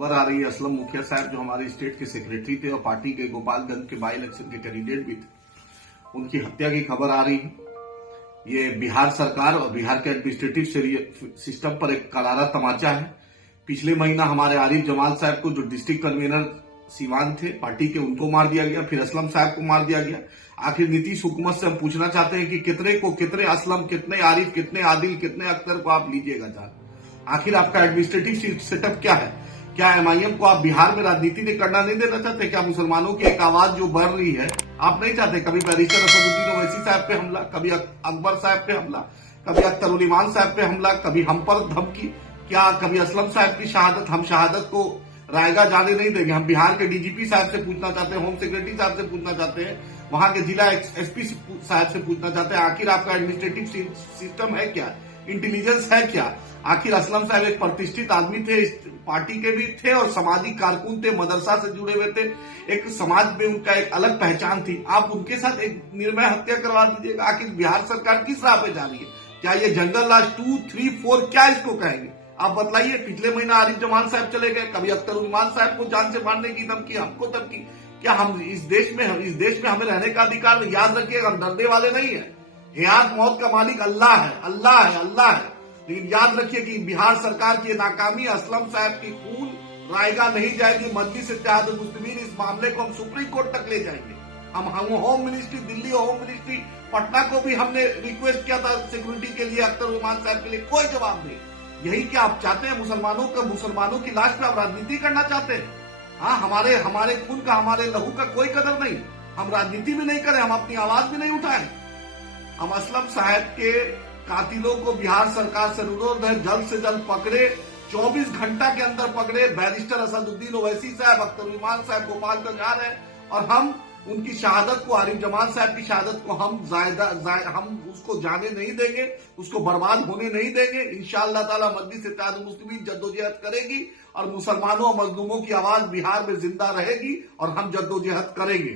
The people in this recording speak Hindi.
खबर आ रही है असलम मुखिया साहब जो हमारे स्टेट के सेक्रेटरी थे और पार्टी के गोपालगंज के बाई इलेक्शन के कैंडिडेट भी थे, उनकी हत्या की खबर आ रही है। ये बिहार सरकार और बिहार के एडमिनिस्ट्रेटिव सिस्टम पर एक करारा तमाचा है। पिछले महीना हमारे आरिफ जमाल साहब को, जो डिस्ट्रिक्ट कन्वीनर सीवान थे पार्टी के, उनको मार दिया गया, फिर असलम साहब को मार दिया गया। आखिर नीतीश हुकूमत से हम पूछना चाहते हैं कि कितने असलम, कितने आरिफ, कितने आदिल, कितने अख्तर को आप लीजिएगा जान? आखिर आपका एडमिनिस्ट्रेटिव सेटअप क्या है? क्या एमआईएम को आप बिहार में राजनीति नहीं करना नहीं देना चाहते? क्या मुसलमानों की एक आवाज जो बढ़ रही है आप नहीं चाहते? कभी बैरिस्टर असदुद्दीन ओवैसी साहब पे हमला, कभी अकबर साहब पे हमला, कभी अख्तर ईमान साहब पे हमला, कभी हम पर धमकी, क्या कभी असलम साहब की शहादत? हम शहादत को रायगा जाने नहीं देंगे। हम बिहार के डीजीपी साहब से पूछना चाहते हैं, होम सेक्रेटरी साहब से पूछना चाहते हैं, वहां के जिला एसपी साहब से पूछना चाहते हैं, आखिर आपका एडमिनिस्ट्रेटिव सिस्टम है क्या? इंटेलिजेंस है क्या? आखिर असलम साहब एक प्रतिष्ठित आदमी थे, पार्टी के भी थे और सामाजिक कारकुन थे, मदरसा से जुड़े हुए थे, एक समाज में उनका एक अलग पहचान थी। आप उनके साथ एक निर्भय हत्या करवा दीजिएगा। आखिर बिहार सरकार किस राह पे जा रही है? क्या ये जंगल राज 2, 3, 4 क्या इसको कहेंगे? आप बतलाइए। पिछले महीना आरिफ जमान साहब चले गए, कभी अख्तर ईमान साहब को जान से मारने की धमकी, हमको धमकी। क्या हम इस देश में हमें रहने का अधिकार? याद रखिएगा, हम डरने वाले नहीं है। हयात मौत का मालिक अल्लाह है, अल्लाह है, अल्लाह है। लेकिन याद रखिए कि बिहार सरकार की नाकामी, असलम साहब की खून रायगा नहीं जाएगी। मजलिस इत्तेहादुल मुस्लिमीन इस मामले को हम सुप्रीम कोर्ट तक ले जाएंगे। हम home ministry Delhi, home ministry Patna को भी हमने रिक्वेस्ट किया था सिक्योरिटी के लिए, अख्तर ईमान साहब के लिए, कोई जवाब नहीं। यही क्या आप चाहते हैं? मुसलमानों की लाश पे आप राजनीति करना चाहते हैं? हाँ, हमारे खून का, हमारे लहू का कोई कदर नहीं। हम राजनीति भी नहीं करें, हम अपनी आवाज भी नहीं उठाएं। हम असलम साहब के कातिलों को बिहार सरकार से अनुरोध है, जल्द से जल्द पकड़े, 24 घंटा के अंदर पकड़े। बैरिस्टर असदुद्दीन ओवैसी साहब, अख्तर ईमान साहब गोपालगंज आ रहे हैं और हम उनकी शहादत को, आरिफ जमान साहब की शहादत को हम उसको जाने नहीं देंगे, उसको बर्बाद होने नहीं देंगे। इंशाअल्लाह ताला मजलिस इत्तेहादुल मुस्लिमीन जद्दोजहद करेगी और मुसलमानों और मजलूमों की आवाज बिहार में जिंदा रहेगी और हम जद्दोजहद करेंगे।